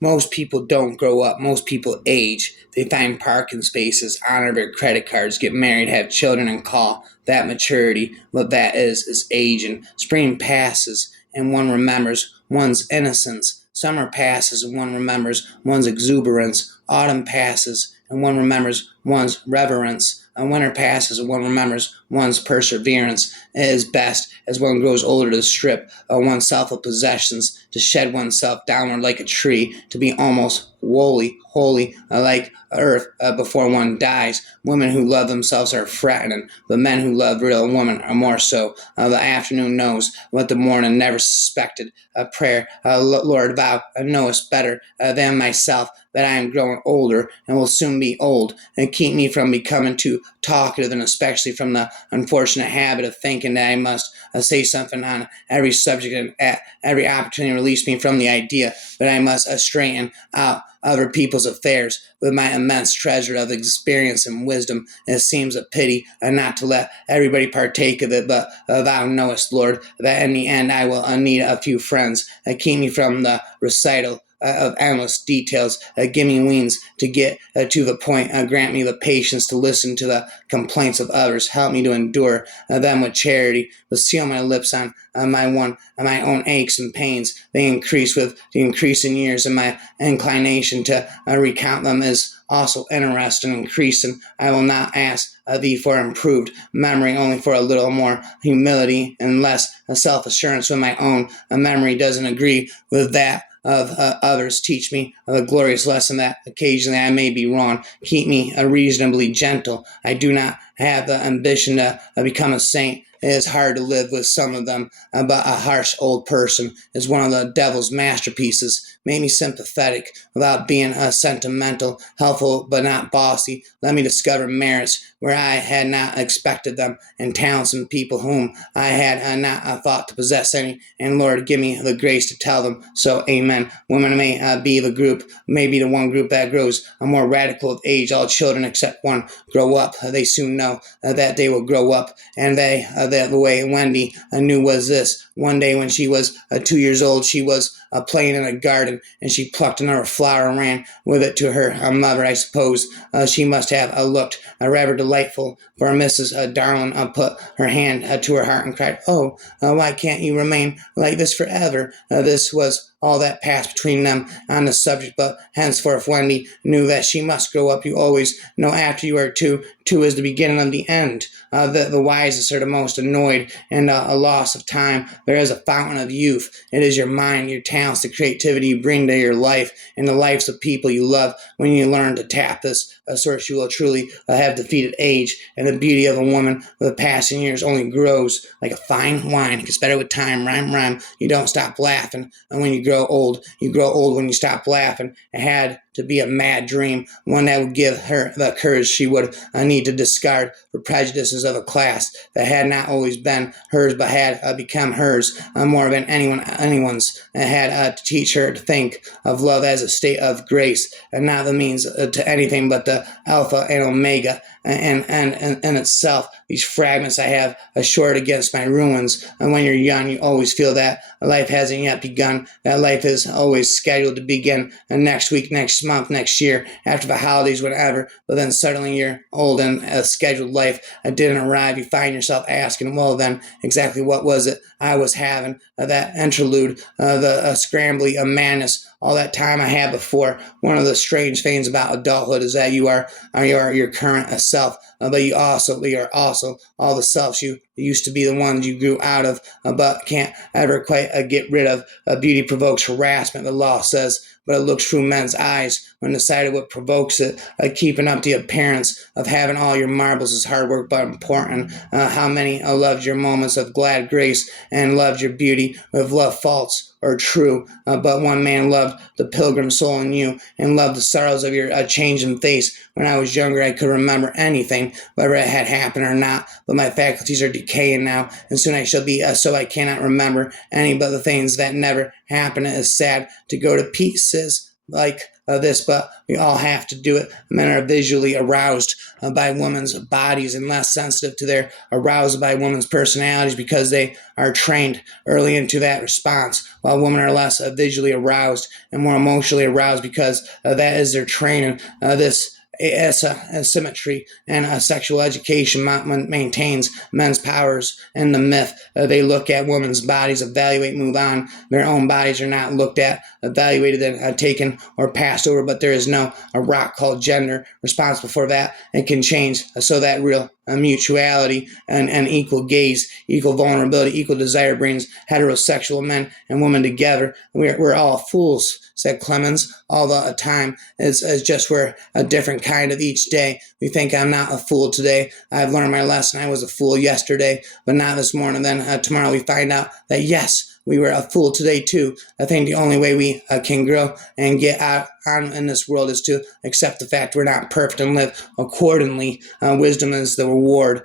Most people don't grow up. Most people age. They find parking spaces, honor their credit cards, get married, have children, and call that maturity. What that is age. And spring passes, and one remembers one's innocence. Summer passes, and one remembers one's exuberance. Autumn passes, and one remembers one's reverence. And winter passes, and one remembers one's perseverance. It is best as one grows older to strip oneself of possessions, to shed oneself downward like a tree, to be almost wholly holy like earth before one dies. Women who love themselves are threatening, but men who love real women are more so. The afternoon knows what the morning never suspected. A prayer, Lord, thou knowest better than myself that I am growing older and will soon be old, and keep me from becoming too talkative, and especially from the unfortunate habit of thinking that I must say something on every subject, and at every opportunity release me from the idea that I must straighten out other people's affairs with my immense treasure of experience and wisdom. And it seems a pity not to let everybody partake of it, but thou knowest, Lord, that in the end I will need a few friends. Keep me from the recital of endless details. Give me wings to get to the point. Grant me the patience to listen to the complaints of others. Help me to endure them with charity. But seal my lips on my own aches and pains. They increase with the increasing years, and my inclination to recount them is also interesting and increasing. I will not ask thee for improved memory, only for a little more humility and less self-assurance when my own memory doesn't agree with that of others. Teach me a glorious lesson that occasionally I may be wrong. Keep me reasonably gentle. I do not have the ambition to become a saint. It is hard to live with some of them, but a harsh old person is one of the devil's masterpieces. Make me sympathetic without being sentimental, helpful but not bossy. Let me discover merits where I had not expected them, and talents in people whom I had not thought to possess any. And Lord, give me the grace to tell them so. Amen. Women may be the group, maybe the one group that grows more radical of age. All children except one grow up. They soon know that they will grow up, and the way Wendy knew was this. One day when she was 2 years old, she was playing in a garden, and she plucked another flower and ran with it to her mother. I suppose she must have looked rather delightful, for Mrs. Darling put her hand to her heart and cried, "Oh, why can't you remain like this forever?" This was all that passed between them on the subject, but henceforth Wendy knew that she must grow up. You always know after you are two. Two is the beginning of the end. The wisest are the most annoyed, and a loss of time. There is a fountain of youth. It is your mind, your talents, the creativity you bring to your life and the lives of people you love. When you learn to tap this source, you will truly have defeated age, and the beauty of a woman with the passing years only grows like a fine wine. It gets better with time. Rhyme, rhyme. You don't stop laughing when you grow old. You grow old when you stop laughing. It had to be a mad dream, one that would give her the courage she would need to discard the prejudices of a class that had not always been hers, but had become hers more than anyone's, and had to teach her to think of love as a state of grace, and not the means to anything but the alpha and omega and itself. These fragments I have assured against my ruins. And when you're young, you always feel that life hasn't yet begun, that life is always scheduled to begin next week, next month, next year, after the holidays, whatever. But then suddenly you're old, and a scheduled life didn't arrive. You find yourself asking, well, then exactly what was it I was having? That interlude, the scrambly madness, all that time I had before. One of the strange things about adulthood is that you are your current self, but you are also all the selves you used to be, the ones you grew out of, but can't ever quite get rid of. Beauty provokes harassment, the law says, but it looks through men's eyes when decided what provokes it. Keeping up the appearance of having all your marbles is hard work, but important. How many loved your moments of glad grace and loved your beauty with love false or true? But one man loved the pilgrim soul in you, and loved the sorrows of your changing face. When I was younger, I could remember anything, whether it had happened or not, but my faculties are decaying now, and soon I shall be so I cannot remember any but the things that never happened. It is sad to go to pieces like this, but we all have to do it. Men are visually aroused by women's bodies and less sensitive to their arousal by women's personalities because they are trained early into that response, while women are less visually aroused and more emotionally aroused because that is their training. This asymmetry and sexual education maintains men's powers and the myth. They look at women's bodies, evaluate, move on. Their own bodies are not looked at, evaluated, and taken or passed over, but there is no a rock called gender responsible for that. It can change so that real mutuality and equal gaze, equal vulnerability, equal desire brings heterosexual men and women together. We're all fools, said Clemens, all the time. It's just we're a different kind of each day. We think I'm not a fool today. I've learned my lesson. I was a fool yesterday, but not this morning. Then tomorrow we find out that yes, we were a fool today too. I think the only way we can grow and get out on in this world is to accept the fact we're not perfect and live accordingly. Wisdom is the reward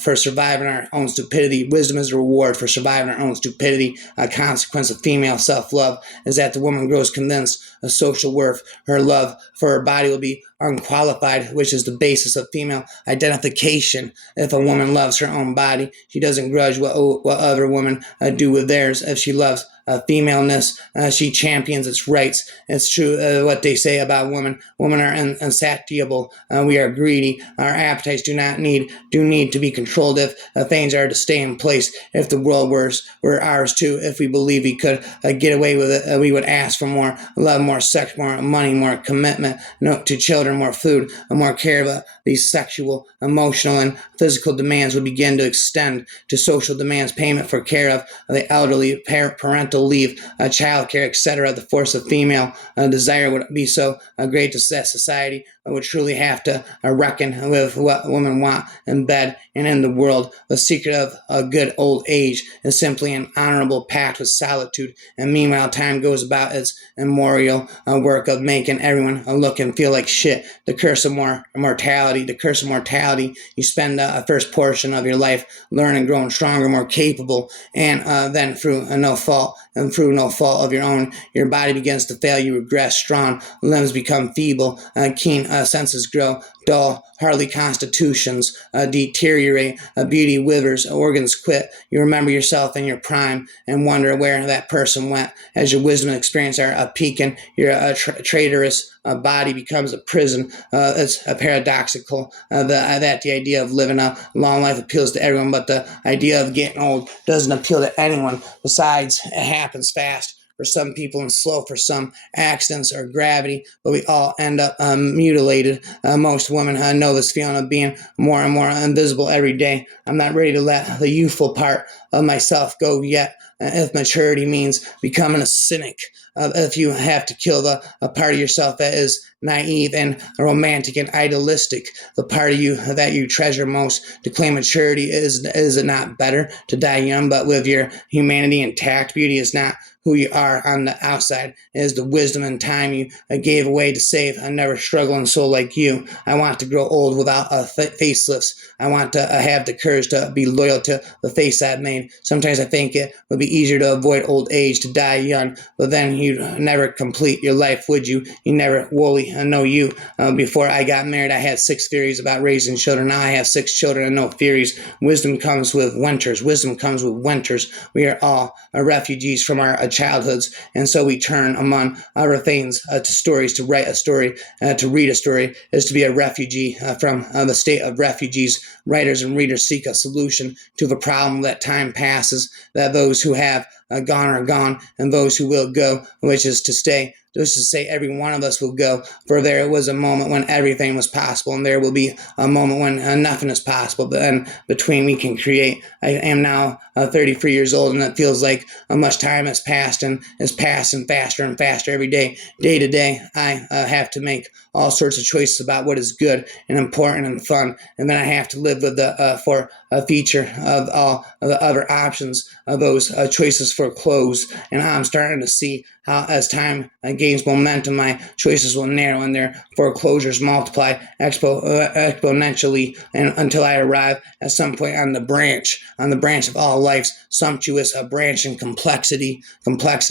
for surviving our own stupidity. Wisdom is the reward for surviving our own stupidity. A consequence of female self-love is that the woman grows convinced of social worth. Her love for her body will be unqualified, which is the basis of female identification. If a woman loves her own body, she doesn't grudge what other women do with theirs. If she loves femaleness, she champions its rights. It's true what they say about women. Women are insatiable. We are greedy. Our appetites do need to be controlled if things are to stay in place. If the world were ours too, if we believe we could get away with it, we would ask for more love, more sex, more money, more commitment to children, more food, more care. But these sexual, emotional, and physical demands would begin to extend to social demands, payment for care of the elderly, parental leave, child care, etc. The force of female desire would be so great to society would truly have to reckon with what women want in bed and in the world. The secret of a good old age is simply an honorable pact with solitude. And meanwhile, time goes about its immemorial work of making everyone look and feel like shit. The curse of mortality. The curse of mortality. You spend the first portion of your life learning, growing stronger, more capable, and then through no fault of your own, your body begins to fail. You regress. Strong limbs become feeble. Keen senses grow dull. Hardly constitutions deteriorate. Beauty withers. Organs quit. You remember yourself in your prime and wonder where that person went. As your wisdom and experience are peaking, your traitorous body becomes a prison. It's a paradoxical that the idea of living a long life appeals to everyone, but the idea of getting old doesn't appeal to anyone. Besides, it happens fast for some people and slow for some, accidents or gravity, but we all end up mutilated. Most women know this feeling of being more and more invisible every day. I'm not ready to let the youthful part of myself go yet. If maturity means becoming a cynic, if you have to kill a part of yourself that is naive and romantic and idealistic, the part of you that you treasure most, to claim maturity, is it not better to die young but with your humanity intact? Beauty is not who you are on the outside. It is the wisdom and time you gave away to save a never struggling soul like you. I want to grow old without facelifts. I want to have the courage to be loyal to the face I've made. Sometimes I think it would be easier to avoid old age, to die young, but then you'd never complete your life, would you? You never fully know you. Before I got married, I had 6 theories about raising children. Now I have 6 children and no theories. Wisdom comes with winters. Wisdom comes with winters. We are all refugees from our childhoods, and so we turn, among other things, to stories. To write a story, to read a story, is to be a refugee from the state of refugees. Writers and readers seek a solution to the problem that time passes, that those who have gone are gone, and those who will go, which is to stay. Just to say every one of us will go, for there was a moment when everything was possible, and there will be a moment when nothing is possible, but then between we can create. I am now 33 years old, and it feels like much time has passed and is passing faster and faster every day. Day to day, I have to make all sorts of choices about what is good and important and fun, and then I have to live with the for a feature of all of the other options of those choices for clothes, and I'm starting to see how as time gains momentum, my choices will narrow and their foreclosures multiply exponentially, and until I arrive at some point on the branch of all life's sumptuous branch and complexity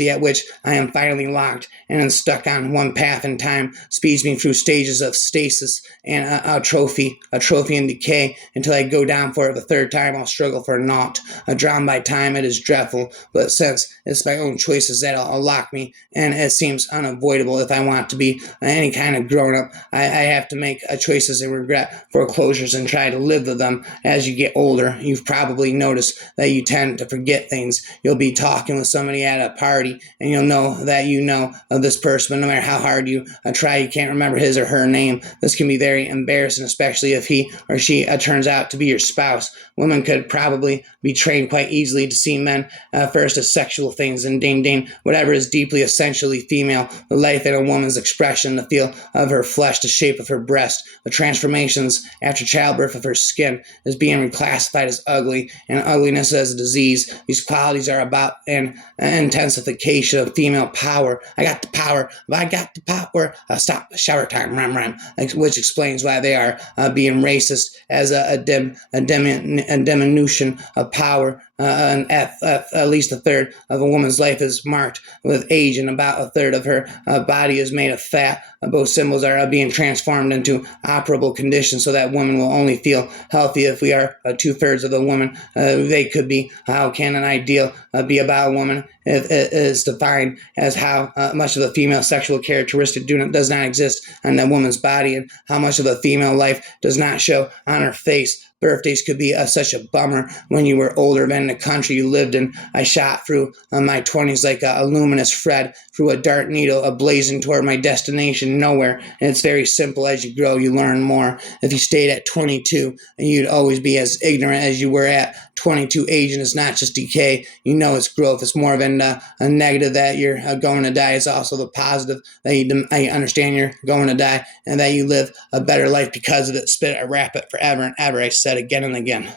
at which I am finally locked and stuck on one path in time, speeds me through stages of stasis and atrophy and decay until I go down for it the third time. I'll struggle for naught. Drawn by time, it is dreadful, but since it's my own choices that'll lock me, and it seems unavoidable if I want to be any kind of grown up, I have to make choices and regret foreclosures and try to live with them. As you get older, you've probably noticed that you tend to forget things. You'll be talking with somebody at a party, and you'll know that you know of this person, but no matter how hard you try, you can't remember his or her name. This can be very embarrassing, especially if he or she turns out to be your spouse. Women could probably be trained quite easily to see men first as sexual things and ding whatever is deeply essentially female, the life in a woman's expression, the feel of her flesh, the shape of her breast, the transformations after childbirth of her skin is being reclassified as ugly, and ugliness as a disease. These qualities are about an intensification of female power. I got the power. Stop. Shower time. Ram. Which explains why they are being racist as a diminution of power. At least a third of a woman's life is marked with age, and about a third of her body is made of fat. Both symbols are being transformed into operable conditions so that women will only feel healthy if we are 2/3 of the woman they could be. How can an ideal be about a woman if it is defined as how much of the female sexual characteristic does not exist on that woman's body, and how much of the female life does not show on her face? Birthdays could be such a bummer when you were older than the country you lived in. I shot through my 20s like a luminous thread through a dark needle, blazing toward my destination, nowhere. And it's very simple. As you grow, you learn more. If you stayed at 22, you'd always be as ignorant as you were at 22. Aging is not just decay. You know it's growth. It's more than a negative that you're going to die. It's also the positive that you understand you're going to die and that you live a better life because of it. Spit it or wrap it forever and ever. I said again and again.